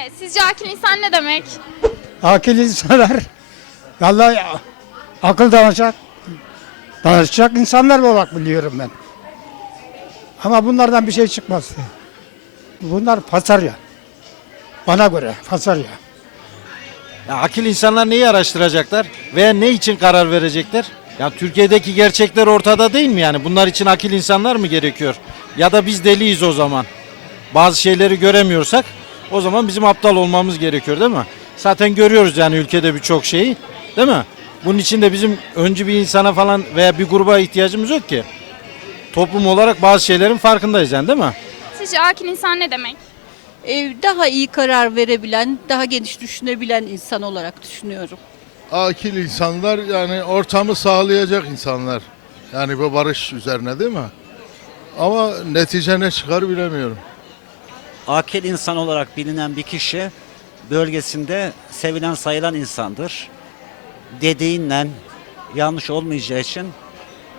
Evet, sizce akil insan ne demek? Akil insanlar vallahi akıl danışacak danışacak insanlar olarak biliyorum ben. Ama bunlardan bir şey çıkmaz. Bunlar pasarya. Bana göre pasarya. Ya akil insanlar neyi araştıracaklar veya ne için karar verecekler? Ya Türkiye'deki gerçekler ortada değil mi yani? Bunlar için akil insanlar mı gerekiyor? Ya da biz deliyiz o zaman. Bazı şeyleri göremiyorsak o zaman bizim aptal olmamız gerekiyor değil mi? Zaten görüyoruz yani ülkede birçok şeyi değil mi? Bunun için de bizim öncü bir insana falan veya bir gruba ihtiyacımız yok ki. Toplum olarak bazı şeylerin farkındayız yani değil mi? Sizce akil insan ne demek? Ee, daha iyi karar verebilen, daha geniş düşünebilen insan olarak düşünüyorum. akil insanlar yani ortamı sağlayacak insanlar. Yani bu barış üzerine değil mi? Ama netice ne çıkar bilemiyorum. Akil insan olarak bilinen bir kişi bölgesinde sevilen sayılan insandır. Dediğinden yanlış olmayacağı için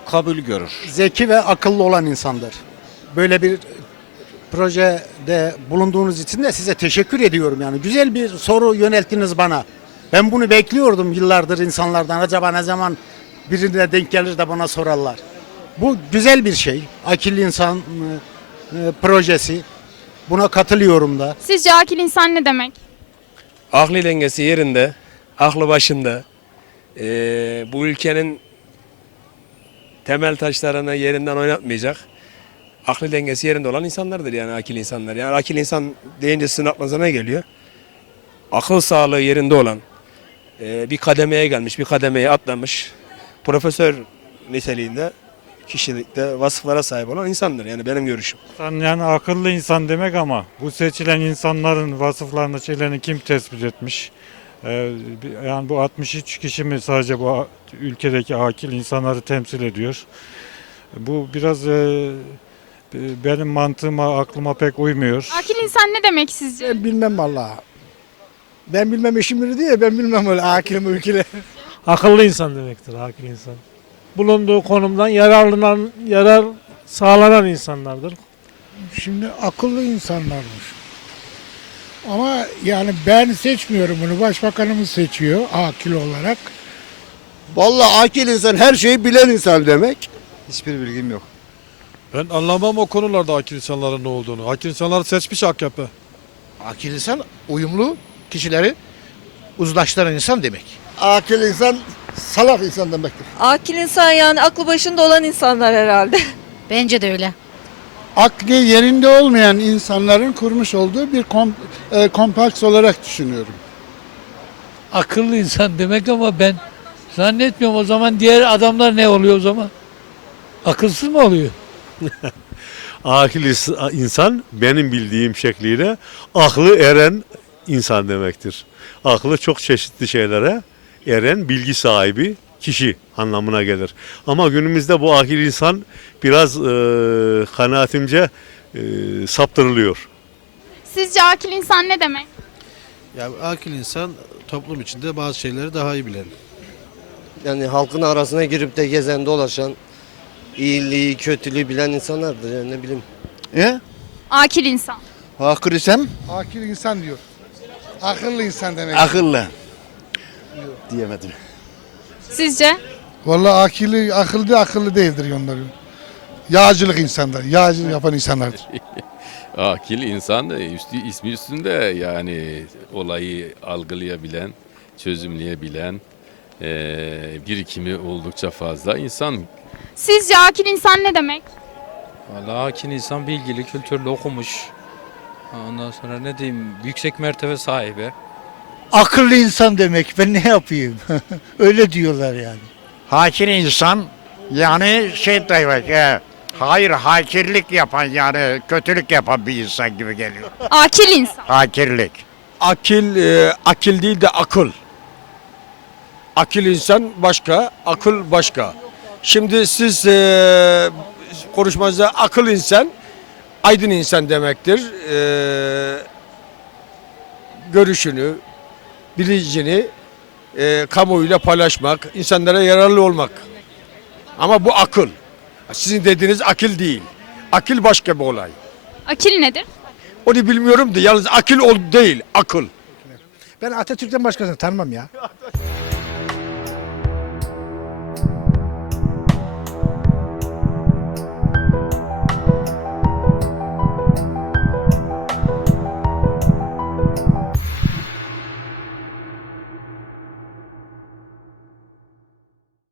kabul görür. zeki ve akıllı olan insandır. Böyle bir projede bulunduğunuz için de size teşekkür ediyorum yani. Güzel bir soru yönelttiniz bana. Ben bunu bekliyordum yıllardır insanlardan. Acaba ne zaman birine denk gelir de bana sorarlar. Bu güzel bir şey. Akıllı insan e, e, projesi. Buna katılıyorum da. Sizce akil insan ne demek? akli dengesi yerinde, aklı başında, eee, bu ülkenin temel taşlarını yerinden oynatmayacak, akli dengesi yerinde olan insanlardır yani akil insanlar. Yani akil insan deyince sizin aklınıza ne geliyor? Akıl sağlığı yerinde olan, eee, bir kademeye gelmiş, bir kademeye atlamış, profesör niteliğinde kişilikte vasıflara sahip olan insandır yani benim görüşüm. İnsan yani akıllı insan demek ama bu seçilen insanların vasıflarını şeylerini kim tespit etmiş? Ee, yani bu 63 kişi mi sadece bu ülkedeki akil insanları temsil ediyor? Bu biraz e, benim mantığıma, aklıma pek uymuyor. Akil insan ne demek sizce? Ben bilmem vallahi. Ben bilmem eşim biri diye ben bilmem öyle akilim ülkeli. akıllı insan demektir akil insan. Bulunduğu konumdan yararlanan, yarar sağlanan insanlardır. Şimdi akıllı insanlarmış. Ama yani ben seçmiyorum bunu. Başbakanımız seçiyor akil olarak. Vallahi akil insan her şeyi bilen insan demek. Hiçbir bilgim yok. Ben anlamam o konularda akil insanların ne olduğunu. Akil insanları seçmiş AKP. Akil insan uyumlu kişileri uzlaştıran insan demek. Akil insan salak insan demektir. Akil insan yani aklı başında olan insanlar herhalde. Bence de öyle. Akli yerinde olmayan insanların kurmuş olduğu bir kom, e, kompleks olarak düşünüyorum. Akıllı insan demek ama ben zannetmiyorum o zaman diğer adamlar ne oluyor o zaman? Akılsız mı oluyor? Akil insan benim bildiğim şekliyle aklı eren insan demektir. Aklı çok çeşitli şeylere eren bilgi sahibi kişi anlamına gelir. Ama günümüzde bu akil insan biraz e, kanaatimce e, saptırılıyor. Sizce akil insan ne demek? Ya akil insan toplum içinde bazı şeyleri daha iyi bilen. Yani halkın arasına girip de gezen dolaşan iyiliği kötülüğü bilen insanlardır yani ne bileyim. E? Akil insan. Akıl insan Akil insan diyor. Akıllı insan demek. akıllı. Diyemedim. Sizce? Vallahi akıllı, akıllı akıllı değildir onları. Yağcılık insanlar, yağcılık yapan insanlardır. Akil insan da üstü, ismi üstünde yani olayı algılayabilen, çözümleyebilen, eee, birikimi oldukça fazla insan. Sizce akil insan ne demek? Vallahi akil insan bilgili, kültürlü, okumuş. Ondan sonra ne diyeyim yüksek mertebe sahibi. Akıllı insan demek. Ben ne yapayım? Öyle diyorlar yani. Hakir insan yani şey demek e, hayır hakirlik yapan yani kötülük yapan bir insan gibi geliyor. Akil insan. Hakirlik. Akil, e, akil değil de akıl. Akil insan başka, akıl başka. Şimdi siz e, konuşmanızda akıl insan, aydın insan demektir. E, görüşünü, bilincini e, kamuoyuyla paylaşmak, insanlara yararlı olmak. Ama bu akıl. Sizin dediğiniz akıl değil. Akıl başka bir olay. Akil nedir? Onu bilmiyorum da yalnız akıl ol değil akıl. Ben Atatürk'ten başkasını tanımam ya.